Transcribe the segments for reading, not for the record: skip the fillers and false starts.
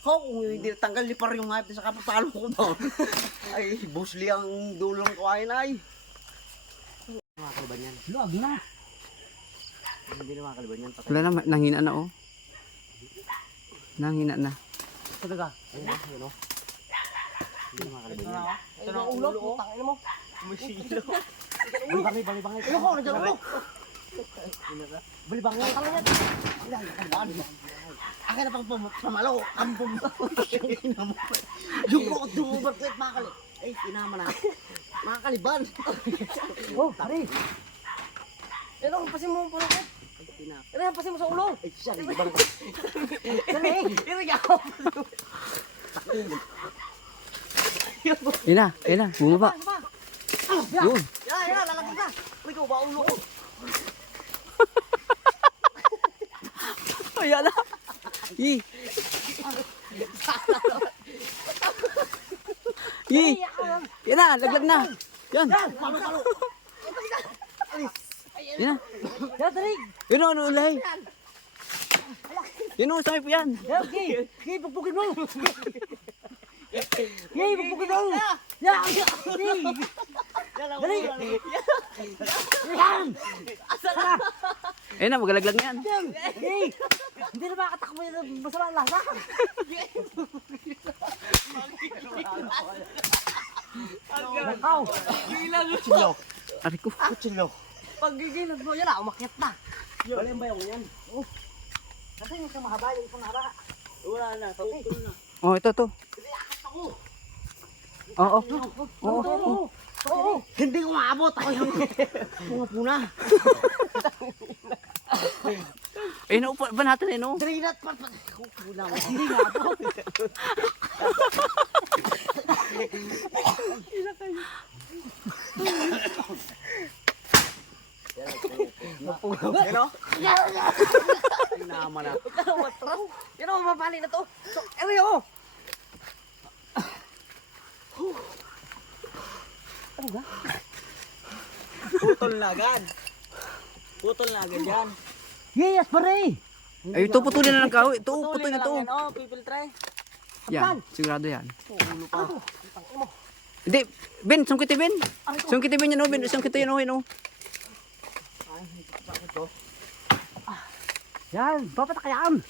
Kung hindi tanggal lipar yung hayop sa kapapalo ko doon. Ay, busli ang dulong ko ay nay. Mga kalaban yan. Luwag na. Hindi na mga kalaban yan. Wala na, nanghina na oh. Nanghina na. Talaga. Ayun na, ayun o. Hindi na mga kalaban yan. Ito na ulo, putang ina mo. Umusilo. Balibangay. Ano ko, nandiyan ako. Balibangay. Akin na pang pamalo. Kampong. Yung bukod dumubaglit mga kalib. Ay, tinama na. Mga kaliban. Oh, hari. Ito, pasin mo po ako. Ito, pasin mo sa ulo. Ay, siya. Ibang. Dali. Ito, yaw. Ayun na, bumaba. Yun. Yan, lalagay ka. Uy, ikaw ba ulo ko? Ayan na. Yi. Yi. Yan na, laglag na. Yan. Palo. Yan na. Yan, dali. Yun o, ano ulay. Yun o, sabi po yan. Yan, okay. Okay, pagpugin mo. Okay, pagpugin mo. Yan, dali. Dali. Yan. Ayun na, magalaglag na yan. Yan. Okay. Hindi na makakatakbo yung masama ang lasa. Nakaw. Kutsilyo. Ari ko. Kutsilyo. Pag giginag mo, yan na, umakyat na. Bali ang bayaw yan. Kasi yung isang mahaba, yung isang mahaba. Wala na. Tutol na. Oh, ito to. Oo. Oo. Hindi ko maabot. Ako yung mga puna. Ayun na, upa ba natin eh, no? Drinat pa. Puna mo. Hindi maabot. Yan o? Ay, naman na. Ikaw, matraw. Yan o, mabali na to. So, ewe o. Ano ba? Putol na agad. Putol na agad yan. Yes, pare. Ay, ito putulin na ng kahoy. Ito, putulin na to. Oh, people try. Yan, sigurado yan. Ulo pa. Hindi, Ben, sungkiti Ben. Sungkiti Ben yan o, Ben. Sungkiti yan o, yun o. Yan, papatakayaan.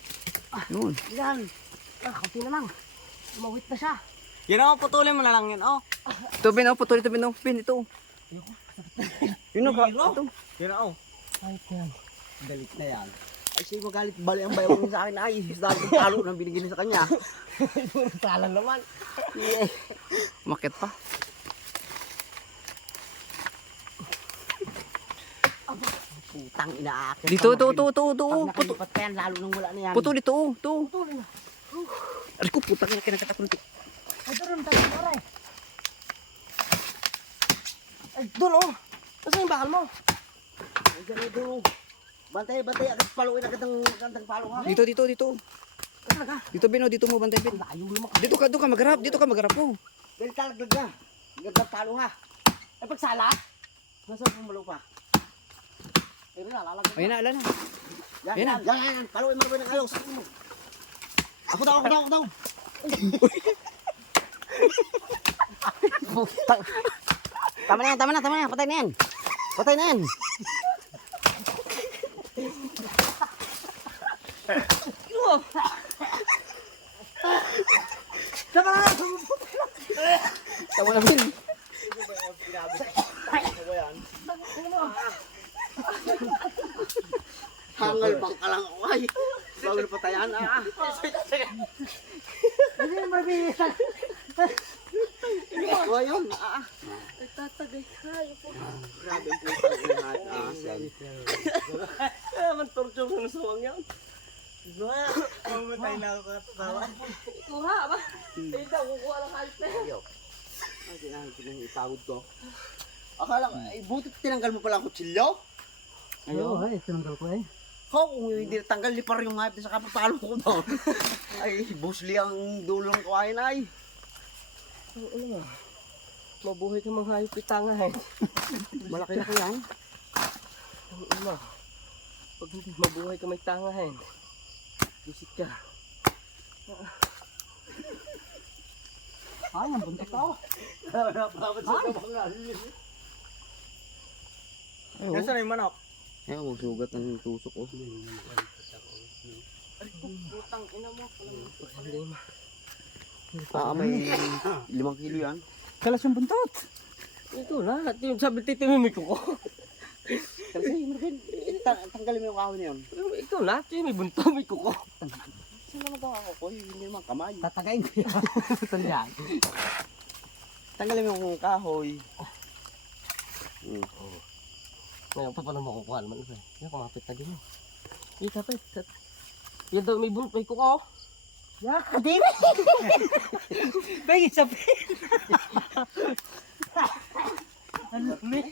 Yun. Yan. Kaunti na lang. Mawit na siya. Yan o, putulin mo na lang yan. Oh. Ito Ben o, putulin ito Ben o. Ben, ito. Yun o, ito. Yan o. Ay, yan. Galit na yan. Ay, siya magalit. Bali ang bayaw sa akin. Ay, dahil yung talo nang binigyan sa kanya. Puro tala naman. Umakyat pa. Putang inaakit. Dito, ito. Pag Puto. nakalipat ka yan, lalo nang wala na yan. Puto dito, ito. Tuloy na. Ari ko, putang ina, kinakatakot nito. Ay, doon, tayo pare. Ay, doon oh. Saan yung bakal mo? Ay, ganito. Bantay. Agad paluin agad ang gandang palo ha. Dito. Talaga. Dito Ben o, dito mo, bantay Ben. Layo lumak. Dito ka magarap. Dito ka magarap mo. Ganito talagdag na. Gandang palo ha. Ay, pagsala. Nasaan pumalo pa? Ay, rin, nalalagay. Ayun na, ala na. Yan na. Yan. Paluin mo ng ayaw. Sakit mo. Ako daw. Tama na yan. Patay na yan. Tama na Ben. Hangal bang ka lang ako ay. Bago na patayan Hindi, marabisan. Ito yun. Tatagay ka. Grabe ang putang ina natin. Man, torture ng suwang yan. Mamatay na ako katawa. Kuha ba? Ay, daw, kukuha lang halit na yan. Ay, kailangan ko nang itawad ko. Akala ko, ay buti tinanggal mo pala ang kutsilyo? Ayun, ay, sinanggal ko eh. Kung hindi tanggal lipar yung hayop sa kapapalo ko doon. Ay, busli ang dulong ko ay nay. Ano nga? Mabuhay ka mga hayop itangahin. Malaki na ko yan. Ang ina. Pag hindi mabuhay ka may tangahin. Visit ka. Ay, nabuntot ako. Dapat sa kabangal. Nasaan na yung manok? Ayun, magsugat ng tusok ko. Putang ina mo. May 5 kilo yan. Kalas yung buntot. Ito na, yung sabi titimimik ko. Kasi, Marvin, tanggalin mo yung kahoy na yun. Ito na, ito yung may buntot, may kuko. Saan naman daw ako ko? Hindi naman kamay. Tatagayin ko yan. Ito yan. Tanggalin mo yung kahoy. Ngayon pa pala makukuha naman ito. Yan, kumapit na din. Ika pa. Yan daw, may buntot, may kuko. Yak, kadiri! Pegi, sabi. Ano, may?